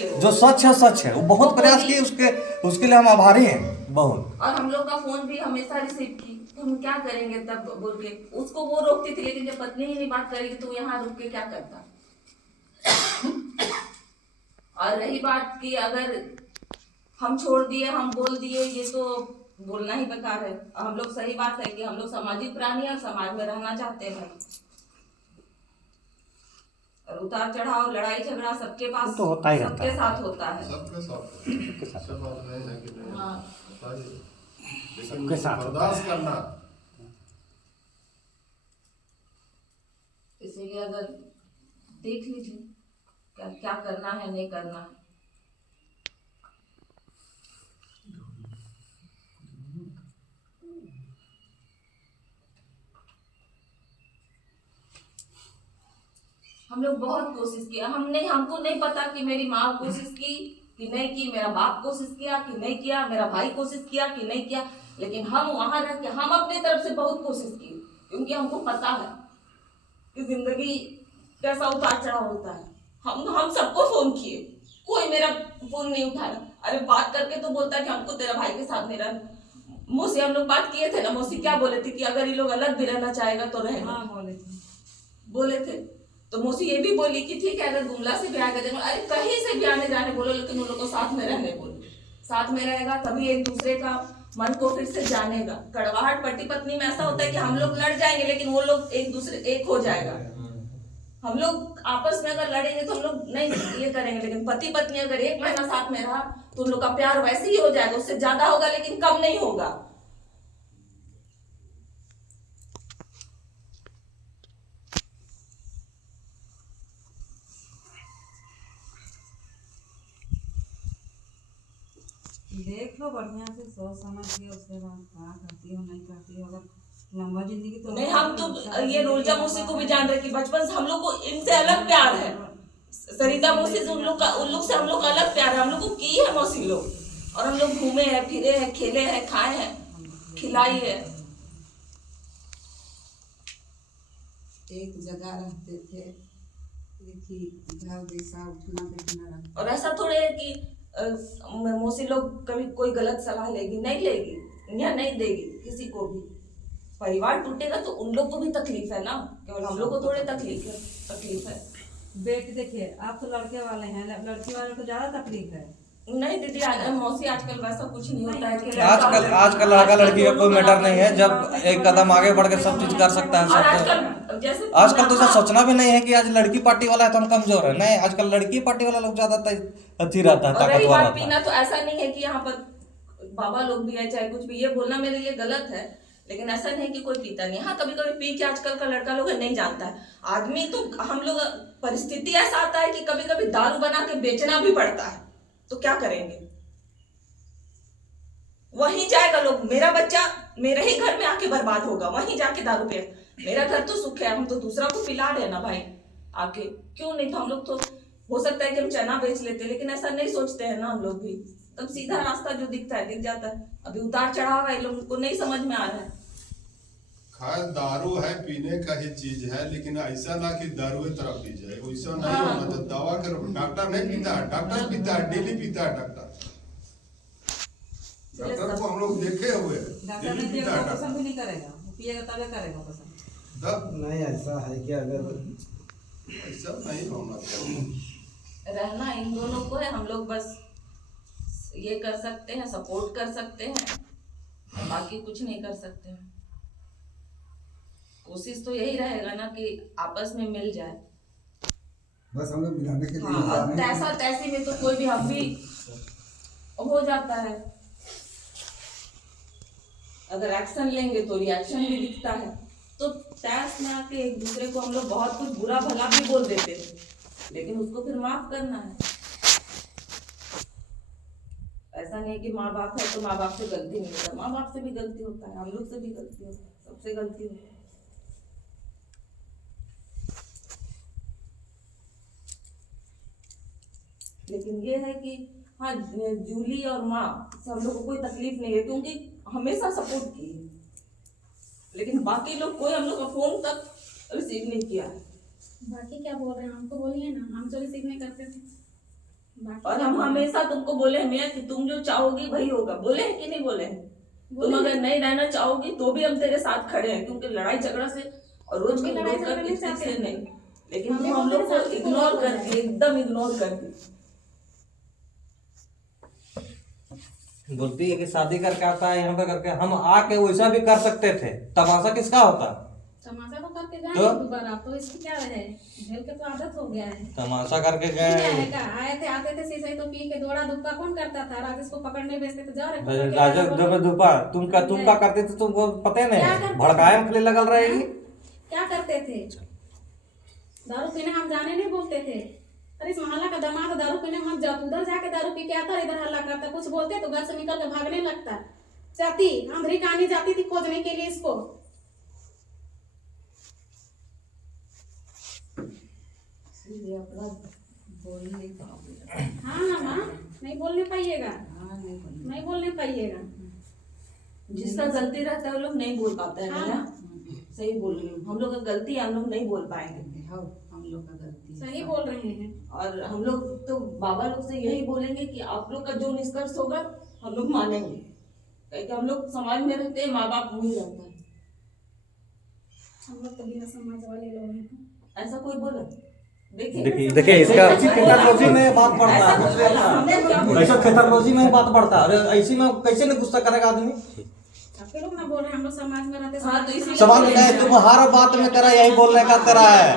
किए जो सच है सच है, वो बहुत प्रयास किए, उसके लिए हम आभारी हैं बहुत। और हम लोग का फोन भी हमेशा रिसीव की, तो हम क्या करेंगे तब बोल के उसको वो रोकती थी, लेकिन जब पत्नी ही नहीं बात करेगी तो यहाँ रुक के क्या करता। और रही बात कि अगर हम छोड़ दिए, हम बोल दिए, ये तो बोलना ही बेकार है। हम लोग, सही बात है कि हम लोग सामाजिक प्राणी और समाज में रहना चाहते हैं, और उतार चढ़ाव, लड़ाई झगड़ा सबके पास तो होता ही रहता सबके है। साथ होता है। सबके साथ सब बात नहीं है कि नहीं हाँ। होता ही है। लेकिन सबके उसको साथ होता बर्दाश्त करना। इसीलिए अगर देख लीजिए क्या क्या करना है, नहीं करना है। हम लोग बहुत कोशिश किया, हमको नहीं पता कि मेरी माँ कोशिश की कि नहीं की, मेरा बाप कोशिश किया कि नहीं किया, मेरा भाई कोशिश किया कि नहीं किया, लेकिन हम वहां रह के हम अपनी तरफ से बहुत कोशिश की, क्योंकि हमको पता है कि जिंदगी कैसा उतार चढ़ाव होता है। हम सबको फोन किए, कोई मेरा फोन नहीं उठाया। अरे बात करके तो बोलता है कि हमको तेरा भाई के साथ नहीं रहना। मौसी हम लोग बात किए थे ना, मौसी क्या बोले थे कि अगर ये लोग अलग भी रहना चाहेगा तो रहेगा। हाँ, बोले थे। तो मौसी ये भी बोली कि ठीक है अगर गुमला से भी आएगा, अरे कहीं से भी आने जाने बोलो, लेकिन उन लोग को साथ में रहने बोलो। साथ में रहेगा तभी एक दूसरे का मन को फिर से जानेगा। कड़वाहट पति पत्नी में ऐसा होता है कि हम लोग लड़ जाएंगे, लेकिन वो लोग एक दूसरे एक हो जाएगा। हम लोग आपस में अगर लड़ेंगे तो हम लोग नहीं ये करेंगे, लेकिन पति पत्नी अगर 1 महीना साथ में रहा तो उन लोग का प्यार वैसे ही हो जाएगा, उससे ज्यादा होगा लेकिन कम नहीं होगा। देख लो बढ़िया से, सोच समझ के उसके बाद क्या करती हो नहीं करती हो। अगर लंबा जिंदगी तो नहीं, हम तो ये रोजा मौसी को भी जान रहे कि बचपन से हम लोग को इनसे अलग प्यार है। सरिता मौसी से उन लोग से हम लोग का अलग प्यार है। हम लोग को की है मौसी लोग, और हम लोग घूमे हैं, फिरे हैं, खेले हैं, खाए हैं, खिलाई है। एक जगह रहते थे, एक ही घर जैसा उठना बैठना रहता। और ऐसा थोड़े है कि मौसी लोग कभी कोई गलत सलाह लेगी, नहीं लेगी या नहीं देगी किसी को भी। परिवार टूटेगा तो उन लोग को भी तकलीफ है ना, केवल हम लोग को थोड़े तकलीफ है। बेटी देखिए, आप तो लड़के वाले हैं, लड़की वाले को ज्यादा तकलीफ है। नहीं दीदी, मौसी आजकल वैसा कुछ नहीं होता है कि आजकल लड़का लड़की का कोई मैटर नहीं है। जब एक कदम आगे बढ़ के सब चीज कर सकता है और सब। जैसे आजकल तो ऐसा सोचना भी नहीं है कि आज लड़की पार्टी वाला है तो हम कमजोर है। नहीं, आजकल लड़की पार्टी वाला लोग ज्यादा अच्छी रहता है, और रही ताकतवर बात रहता पीना, है। तो ऐसा नहीं है कि यहाँ पर बाबा लोग भी है चाहे कुछ भी, ये बोलना मेरे लिए गलत है, लेकिन ऐसा नहीं कि कोई पीता नहीं। हाँ, कभी कभी पी के आजकल का लड़का लोग नहीं जानता है आदमी, तो हम लोग परिस्थिति ऐसा आता है कि कभी कभी दारू बना के बेचना भी पड़ता है, तो क्या करेंगे। वहीं जाएगा लोग, मेरा बच्चा मेरे ही घर में आके बर्बाद होगा, वहीं जाके दारू पे। मेरा घर तो सुख है, हम तो दूसरा को पिला रहे ना भाई आके, क्यों नहीं। तो हम लोग तो हो सकता है कि हम चना बेच लेते, लेकिन ऐसा नहीं सोचते हैं ना हम लोग भी। तब सीधा रास्ता जो दिखता है दिख जाता है। अभी उतार चढ़ाव है, लोगों को नहीं समझ में आ रहा है। खैर दारू है, पीने का ही चीज है, लेकिन ऐसा ना कि दारू की तरफ पी जाए, वैसा नहीं होना चाहिए। दवा करो, डॉक्टर नहीं पीता है, डॉक्टर पीता है, डेली पीता है डॉक्टर को हम लोग देखे हुए हैं, डॉक्टर डेली ने पीता है पसंद भी डॉक्टर। नहीं करेगा, वो पिएगा तबे करेगा पसंद। नहीं ऐसा है कि अगर ऐसा नहीं होना चाहिए। रहना इन दोनों को है, हम लोग बस ये कर सकते हैं, सपोर्ट कर सकते हैं, बाकी कुछ नहीं कर सकते हैं। कोशिश तो यही रहेगा ना कि आपस में मिल जाए। बस हम लोग मिलाने के लिए हाँ, और तैसा तैसी में तो कोई भी हम भी हो जाता है। अगर एक्शन लेंगे तो रिएक्शन भी दिखता है। तो तैस में आके एक दूसरे को हम लोग बहुत कुछ बुरा भला भी बोल देते हैं, लेकिन उसको फिर माफ करना है। ऐसा नहीं कि माँ बाप है तो माँ बाप से गलती नहीं होता, माँ बाप से भी गलती होता है, हम लोग से भी गलती होता है, सबसे गलती होती है। लेकिन ये है कि हाँ, जूली और माँ से हम लोग को कोई तकलीफ नहीं है, क्योंकि हमेशा सपोर्ट की है। लेकिन बाकी लोग कोई हम लोग का फोन तक रिसीव नहीं किया है। बाकी क्या बोल रहे हैं, हमको बोलिए ना, हम तो रिसीव नहीं करते थे। और हम हमेशा तुमको बोले हैं कि तुम जो चाहोगी वही होगा, बोले हैं कि नहीं बोले हैं? तुम अगर नहीं रहना चाहोगी तो भी हम तेरे साथ खड़े हैं, क्योंकि लड़ाई झगड़ा से और रोज की लड़ाई झगड़ा किस चीज से नहीं, लेकिन तुम हम लोग को इग्नोर करती, एकदम इग्नोर करती। बोलती है कि शादी करके आता है यहाँ पे करके, हम आके वैसा भी कर सकते थे, तमाशा किसका होता? तमाशा तो करके जाएंगे दोबारा, तो इसकी क्या है, झेल के तो आदत हो गया है। तमाशा करके क्या गए। है का आए थे, आते थे सीधे तो पी के दौड़ा धुप्पा कौन करता था, राजेश को पकड़ने भेजते थे, जा रहे राजा धूपा तुम का करते थे, तुमको पता नहीं, भड़काए में खाली लगल रहेगी। क्या करते थे, दारू पीने हम जाने नहीं बोलते थे। अरे इस मोहल्ला का दामाद दारू पीने मत जाओ, उधर जाके दारू पी के आता, इधर हल्ला करता, कुछ बोलते तो घर से निकल के भागने लगता। जाती अंधेरी कहानी जाती थी खोजने के लिए इसको। हाँ माँ नहीं बोलने पाइएगा, नहीं बोलने पाइएगा। जिसका गलती रहता है वो लोग नहीं बोल पाता है ना। सही बोल रही हूँ, हम लोग का गलती है, हम लोग नहीं बोल पाएंगे। हम लोग का गलती सही बोल रहे हैं। और हम लोग तो बाबा लोग से यही बोलेंगे कि आप लोग का जो निष्कर्ष होगा हम लोग मानेंगे, क्योंकि हम लोग समाज में रहते हैं, माँ बाप नहीं रहता है। हम लोग तो बिना समाज वाले लोग हैं। ऐसा कोई बोला? देखिए इसका थेटरोलॉजी में बात बढ़ता है, ऐसा थेटरोलॉजी में बात बढ़ता है। अरे ऐसी में कैसे नहीं गुस्सा करेगा आदमी? आपके लोग ना बोल रहे हैं, हम लोग समाज में रहते। हाँ, तो इसी समाज में गए, तुम हर बात में तेरा यही बोलने का तेरा है,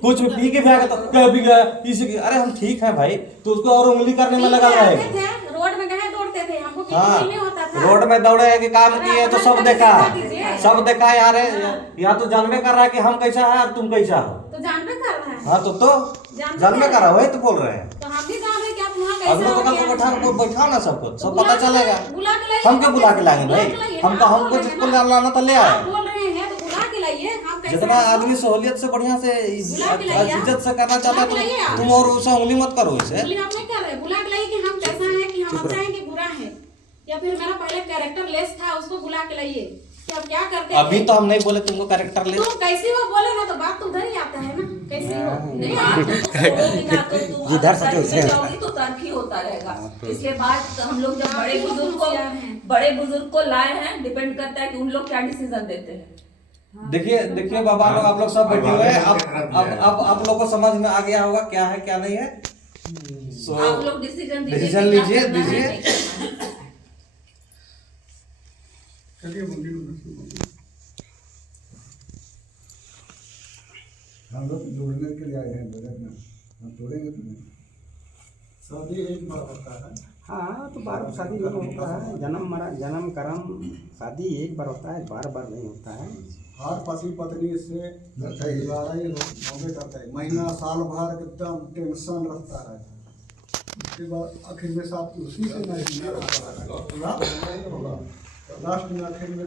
कुछ भी पी के भी आएगा तो कह भी गया इसी की। अरे हम ठीक है भाई, तो उसको और उंगली करने में लगा रहे। रोड में गए दौड़ते थे, हमको हाँ, नहीं होता था। रोड में दौड़े है कि काम किए तो सब देखा है, सब देखा है यार। या तो जानबे कर रहा है कि हम कैसा है और तुम कैसा हो, तो जानबे कर रहा है। हाँ तो जानबे कर रहा है, वही तो बोल रहे हैं। तो हम भी जान रहे कि आप वहाँ अब कैसे लोग हो को गया। बैठा ना, सबको सब पता चलेगा। बुला के लाइए, हम क्या बुला के लाएंगे भाई, हमको जिसको लाना तो ले आए। आप बोल रहे हैं तो बुला के लाइए। हम कैसे जितना आदमी सहूलियत से बढ़िया से इज्जत से करना चाहता है, तुम और उसे उंगली मत करो इसे। उंगली आप नहीं कर रहे, बुला के लाइए कि हम कैसा है, कि हम अच्छा है कि बुरा है, या फिर मेरा पहले कैरेक्टर लेस था उसको बुला के लाइए कि आप क्या करते हैं। अभी तो हम नहीं बोले तुमको कैरेक्टर ले। तुम कैसी हो बोले ना तो बात तो उधर ही आता है ना, कैसी हो। नहीं, आप बोलोगी ना तो तुम जिधर अगर सके तर्क उसे में जाओगी तो तर्क ही होता रहेगा। इसके बाद हम लोग जब बड़े बुजुर्ग को लाए हैं, डिपेंड करता है कि उन लोग क्या डिसीजन देते हैं। देखिए बाबा लोग, आप लोग सब बैठे हुए हैं, अब आप लोग को समझ में आ गया होगा क्या है क्या नहीं है। आप लोग डिसीजन डिसीजन लीजिए दीजिए। हम लोग जोड़ने के लिए आए हैं बजट में, हम तोड़ेंगे तो नहीं। शादी एक बार होता है। हाँ तो बार बार शादी नहीं होता है, जन्म कर्म शादी एक बार होता है, बार बार नहीं होता है। हर पति पत्नी से लड़ाई होने करता है, महीना साल भर एकदम टेंशन रहता है। उसके बाद आखिर में साथ उसी से नहीं होगा, लास्ट में आखिर में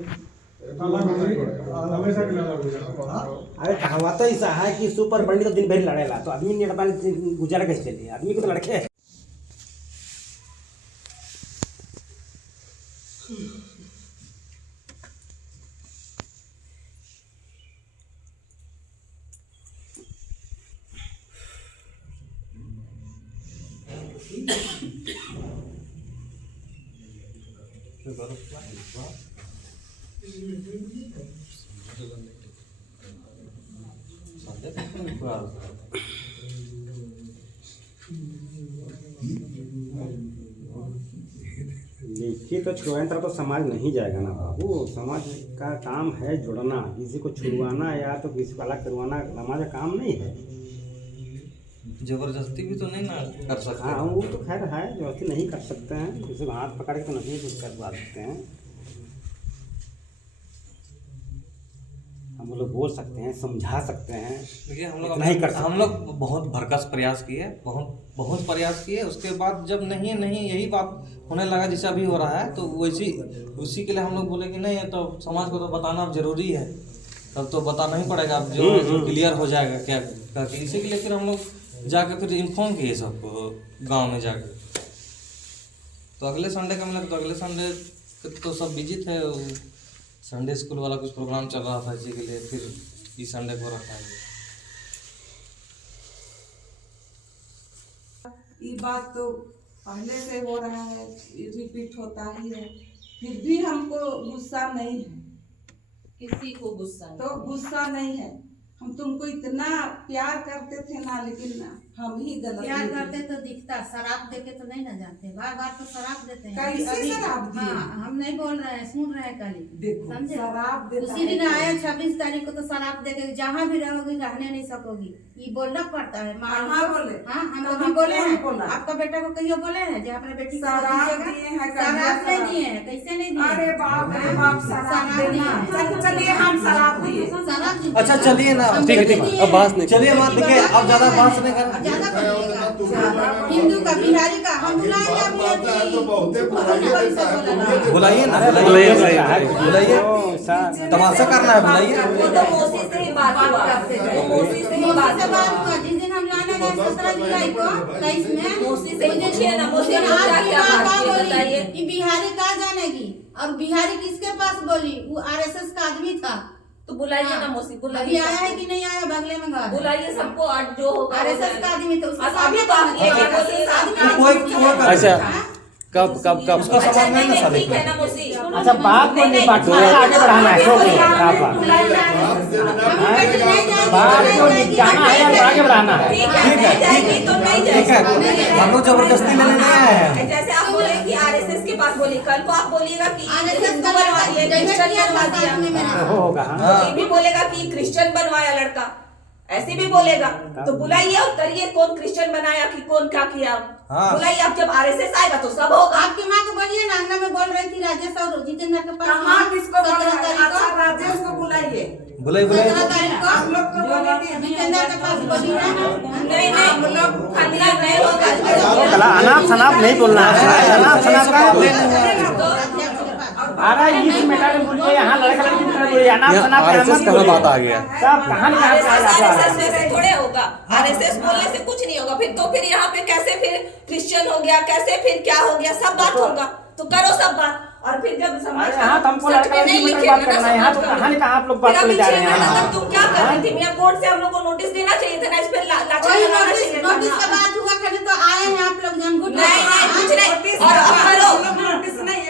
हमेशा के लिए। अरे कहावत तो ऐसा है कि सुपर बंडी तो दिन भर लड़ेला, तो आदमी ने गुजारा कैसे चले, आदमी को तो लड़के है। लिखित तो छुड़वाने तो समाज नहीं जाएगा ना बाबू। समाज का काम है जुड़ना, किसी को छुड़वाना या तो किसी को अलग करवाना समाज का काम नहीं है। जबरदस्ती भी तो नहीं ना कर सकते। हाँ वो तो खैर है, जबरदस्ती नहीं कर सकते हैं, किसी को हाथ पकड़ के तो नहीं कुछ करवा सकते हैं। हम लोग बोल सकते हैं, समझा सकते हैं। देखिए हम लोग बहुत भरकस प्रयास किए, बहुत प्रयास किए। उसके बाद जब नहीं यही बात होने लगा जैसे अभी हो रहा है, तो उसी के लिए हम लोग बोले कि नहीं तो समाज को तो बताना जरूरी है, तब तो बताना ही पड़ेगा। अब जो क्लियर हो जाएगा क्या करके, इसी के लिए फिर हम लोग जाकर फिर इन्फॉर्म किए सबको गाँव में जाकर। तो अगले संडे का मिला, तो अगले संडे तो सब बिजी थे, संडे स्कूल वाला कुछ प्रोग्राम चल रहा था, इसी के लिए फिर इस संडे को रखा है। ये बात तो पहले से हो रहा है, रिपीट होता ही है, फिर भी हमको गुस्सा नहीं है। किसी को गुस्सा नहीं। तो गुस्सा नहीं है, हम तुमको इतना प्यार करते थे ना, लेकिन हम ही गलत प्यार निकले। करते तो दिखता, शराब देके तो नहीं ना जानते, बार बार तो शराब देते हैं। कैसे अभी- शराब दिए? हाँ, हम नहीं बोल रहे हैं, सुन रहे हैं खाली। देखो समझे? शराब देता उसी दिन है। आया 26 तारीख को तो शराब देके जहाँ भी रहोगी रहने नहीं सकोगी, ये बोलना पड़ता है। कहाँ बोले? हाँ, हम कहाँ अभी बोले कौन हैं। बोला? आपका बेटा को कहियो बोले हैं जो अपने बेटी को शराब दीजिएगा? दिए हैं, शराब नहीं शराब। दिए हैं, कैसे नहीं दिए? अरे बाप रे बाप, शराब देना। चलिए हम शराब दिए। शराब दीजिए। अच्छा चलिए ना, हम ठीक है बेटी ठीक है, दिए अब बात हैं। नहीं, चलिए बात देखिए, अब ज्यादा बात नहीं अब कर। ज्यादा करिएगा। तुम हिंदू का, बिहारी का, हम बुलाएंगे बात अभी बात है तो बहुते अभी। बुलाइए देता है, तुमने बुलाइए ना, बुलाइए बुलाइए, तमाशा करना है, बुलाइए। वो तो मौसी से ही बात हुआ, वो मौसी से ही बात से हुआ। बात हुआ जिस दिन हम लाने गए 17 जुलाई को 23 में। मौसी से मुझे- पूछिए ना, मौसी मुझे ने आज क्या भी क्या बात बात की बोली बताइए। कि बिहारी कहाँ जानेगी, और बिहारी किसके पास बोली? वो आरएसएस का आदमी था। तो बुलाइए ना मौसी, अभी बुलाइए आया है सबको। कि नहीं आया? बगले में गया है। बुलाइए सबको, आज जो होगा हो आरएसएस जाएगा। का आदमी था, उसका अब अभी तो आप ये सामने बोलिए ना, आदमी कोई- नहीं कोई- था। अच्छा। हाँ? कब उसका अच्छा सामान नहीं ना नहीं, शादी ठीक है ना मौसी। अच्छा, बात को नहीं बांटना है, आगे बढ़ाना है, शौक है, क्या बात? बात को निपटाना है और आगे बढ़ाना है। ठीक है, नहीं जाएगी तो नहीं ठीक है, जाएगी। हम लोग जबरदस्ती लेने नहीं आए हैं। जैसे आप बोले कि आरएसएस के पास बोली, कल को आप बोलिएगा कि आरएसएस हिंदू का बनवा लड़का दिया, जैसे क्रिश्चियन किया बनवा था दिया। साथ में मेरे। होगा हाँ। तो ये भी बोलेगा कि क्रिश्चियन बनवाया लड़का, ऐसे भी बोलेगा। तो बुलाइए और करिए, कौन क्रिश्चियन बनाया कि कौन क्या किया। हाँ। बुलाइए, अब जब आरएसएस आएगा तो सब होगा। आपकी माँ को बोलिए ना, अंगना में बोल रही थी राजेश और जितेंद्र के पास। कहाँ किसको बोल रहे 17 हैं? तारीख अच्छा को। राजेश को बुलाइए। बुलाइए 17 तारीख को हम लोग को बोलेंगे। जितेंद्र के पास बोली ना। नहीं नहीं, हम लोग खतरा नहीं होगा। कला अनाप शनाप नहीं बोलना है, अनाप शनाप का अरे इस मैटर में बोलिए, यहाँ लड़का लड़की की तरह बोलिए, अनाप शनाप का मत बोलिए। बात आ गया। सब कहानी आरएसएस में से थोड़े होगा, आरएसएस बोलने से कुछ नहीं होगा। फिर तो फिर यहाँ पे कैसे फिर क्रिश्चियन हो गया, कैसे फिर क्या हो गया, सब बात होगा। तो करो सब बात, और फिर जब समाज यहाँ तो हमको सच लड़का में लड़की नहीं की तरह लिखेगा बात ना करना है, यहाँ तो समाज का। कहानी कहाँ आप लोग बात फिर करने अभी जा 6 रहे हैं महीना यहाँ? तक तुम क्या कर रही थी? मियां कोर्ट से हम लोग को नोटिस देना चाहिए था ना, इस पे लाचा कोई लगाना नोटिस चाहिए नोटिस था का ना। बात हुआ करे तो आए हैं आप लोग जानबूझ के। नहीं नहीं, कुछ नहीं, और अब करो, नोटिस नहीं है।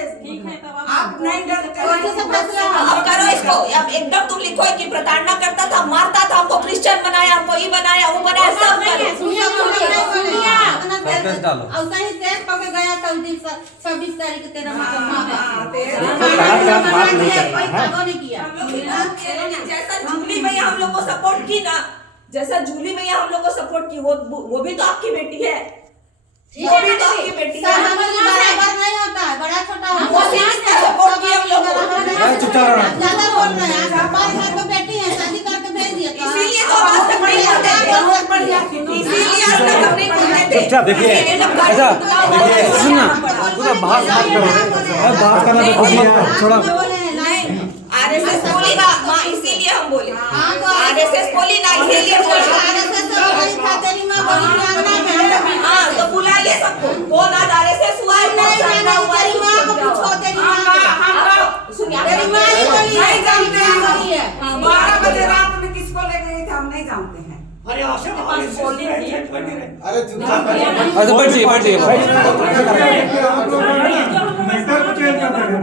आप नहीं डरते। कोर्ट से फैसला अब करो इसको। अब एकदम तुम लिखो कि प्रताड़ना करता था, मारता था, हमको क्रिश्चियन बनाया, हमको ये बनाया, वो बनाया, सब करो। Protest डालो। और सही से पकड़ गया था उस दिन 26 तारीख को तेरा माँ बात नहीं करना कोई है। कागो नहीं किया। हम लोग जैसा जूली मैया हम लोग को सपोर्ट की ना, जैसा जूली मैया हम लोग को सपोर्ट की, वो भी तो आपकी बेटी है। वो भी तो आपकी बेटी है। सहमति बराबर नहीं होता है, बड़ा छोटा होता है। वो सिर्फ इसका support किया हम लोग को। बराबर नहीं होता है। चुपचाप रहो। ज्यादा बोल रहे हैं आप, हमारे घर को बेटी है, शादी करके भेज दिया था। इसीलिए तो आज तक नहीं बोलते थे, इसीलिए आज तक हम नहीं बोलते थे। चुपचाप देखिए, अच्छा देखिए, सुनना, पूरा बात मत करो, बात करना तो बहुत मत करो, थोड़ा नहीं, आरएसएस बोली ना माँ, इसीलिए हम बोले। आरएसएस बोली ना, इसीलिए हाँ, तो बुलाइए सबको। कौन आज आरएसएस हुआ है, कौन सा हुआ है, सुनिए, नहीं जानते हैं। 12 बजे रात में किसको ले गए थे हम नहीं जानते हैं। अरे चुपचाप अच्छा बैठ जाइए, बैठ जाइए, मेंटर को चेंज कर देंगे।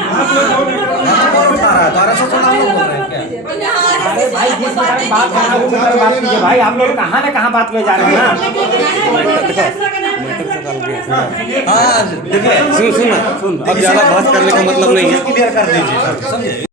आप लोग जो भी कौन बता रहा है? 1200 थोड़ा हम लोग बोल रहे हैं क्या? अरे भाई जिस प्रकार की बात करना है, उस प्रकार बात कीजिए भाई। हम लोग कहाँ न कहाँ बात में जा रहे हैं ना। हाँ देखिए, सुन अब ज्यादा बहस करने का मतलब नहीं है, क्लियर कर दीजिए, समझे?